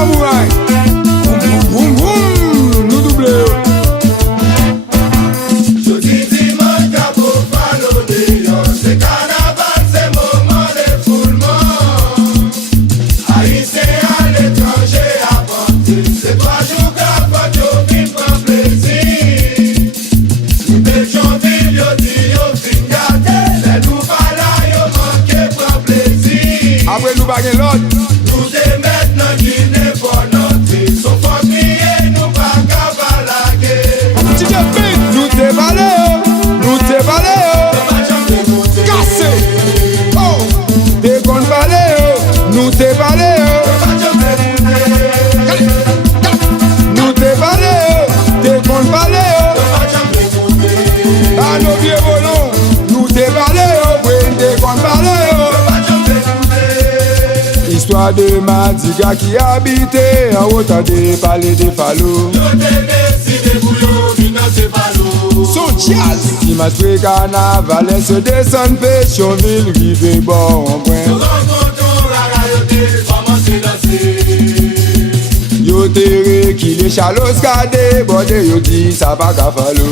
samouraï. Boum, boum, boum, boum. Nous doublons. Je dis dimanche qu'à beau falloter, c'est carnaval, c'est moment d'effoulement. Haïtiens à l'étranger à porter, c'est 3 jours qu'à pas de vivre en plaisir. Nous déchons vivre, yo dit yo fin gâté, les nous voilà yo manqué pour plaisir. Après nous baguer l'autre. Nous te mettre dans Guinée pour notre, sauf en crier, nous pas qu'à balaguer. DJ Big, nous te balé, nous te balé, cassé. Oh, t'es qu'on balé, nous te balé, nous te balé, t'es qu'on balé. À nos vieux volons, nous te balé, oui, t'es qu'on balé. Histoire de Madiga qui habitait en haut des palais des Fallou. Son jazz qui m'a joué carnaval et se descend Pétionville, rive bon en point. Yo terre qui les chalos gade, bordé yo dit ça va qu'à fallo.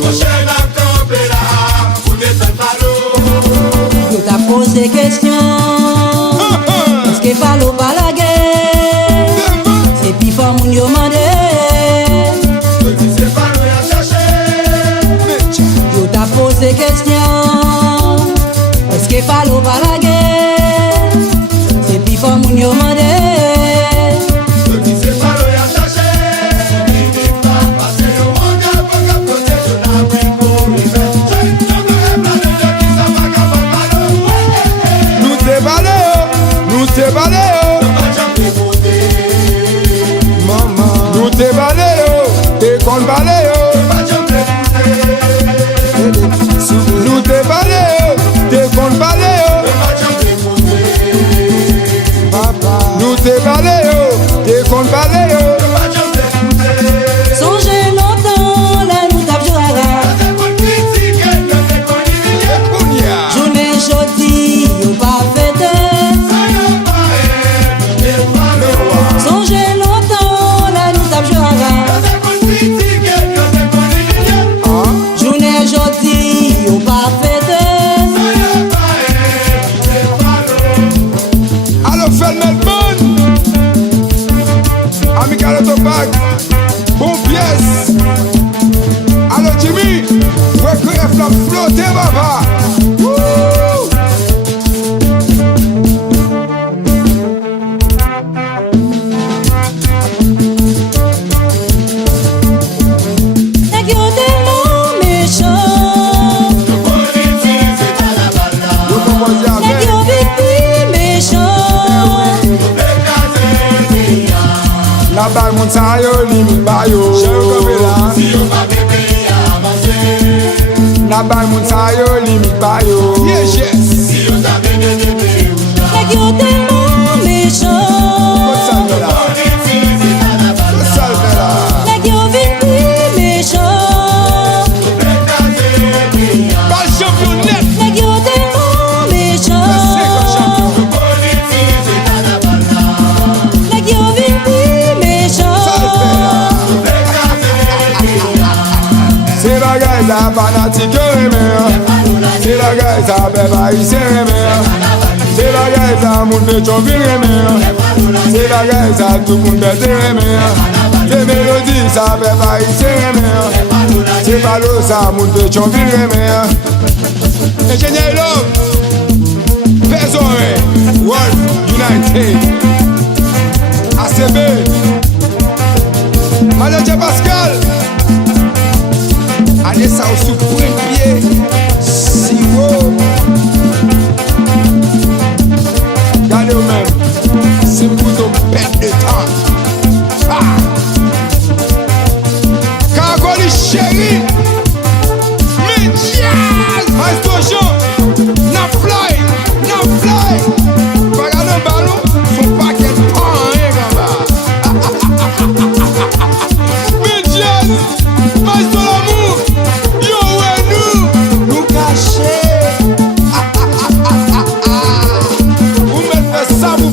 Yo t'a posé question, est-ce que Fallou pas la guerre? C'est plus fort moun yo mande. Yo t'a posé question, est-ce que Fallou pas la guerre? C'est plus fort moun yo mande. Nous te balé, maman. Nous te balé, t'es qu'on balé. Nous te balé, t'es qu'on balé. Nous te balé, t'es qu'on balé. Songez longtemps, là nous t'a joué. Journée jodi, yo pas fêté. Songez longtemps, là nous t'a joué. Journée jodi, yo pas fêté. Alors fais le Melbourne, Amical Autopac, bon pièce. Alors Jimmy, ouais que F la flotte, papa. Nèg yo tellement méchant, nèg yo vite méchant. La balle monte ça yo, limite ba yo. La balle monte ça yo, limite ba yo. Yes, yes. Nèg yo tellement méchant, nèg yo vite méchant. Balle championnette. Nèg yo tellement méchant, nèg yo vite méchant. C'est la gueule, ça fanatique c'est la gueule, ça bébé ici c'est la gueule, ça moun Pétionville c'est la gueule, ça tout moun bête c'est mélodie, ça bébé ici c'est pas l'eau, ça moun Pétionville Ingénieur Love, Pézoré, World United, ACB, Manager Pascal. Allez ça au sous pied, si vous regardez vous-même, c'est pour ton perte de temps. Cargoli chéri, Medias, Maestro Jean, na fly, regarde le ballon, son paquet de pain, Medias, Maestro l'amour. Nous cacher. Vous mettez ça, vous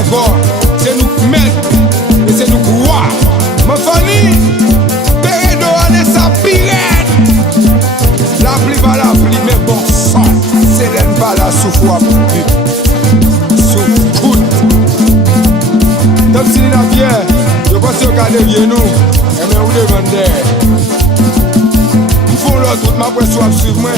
encore. C'est nous mettre et c'est nous croire. Ma famille, Pérédo allez sa pirate. La pluie va la pluie, mais bon sang. C'est l'aine pas la souffle à plus. Souffle. Comme si la pierre, je pense que regardez bien nous. Et bien vous demandez. Ils font l'autre, toute ma pression à suivre moi.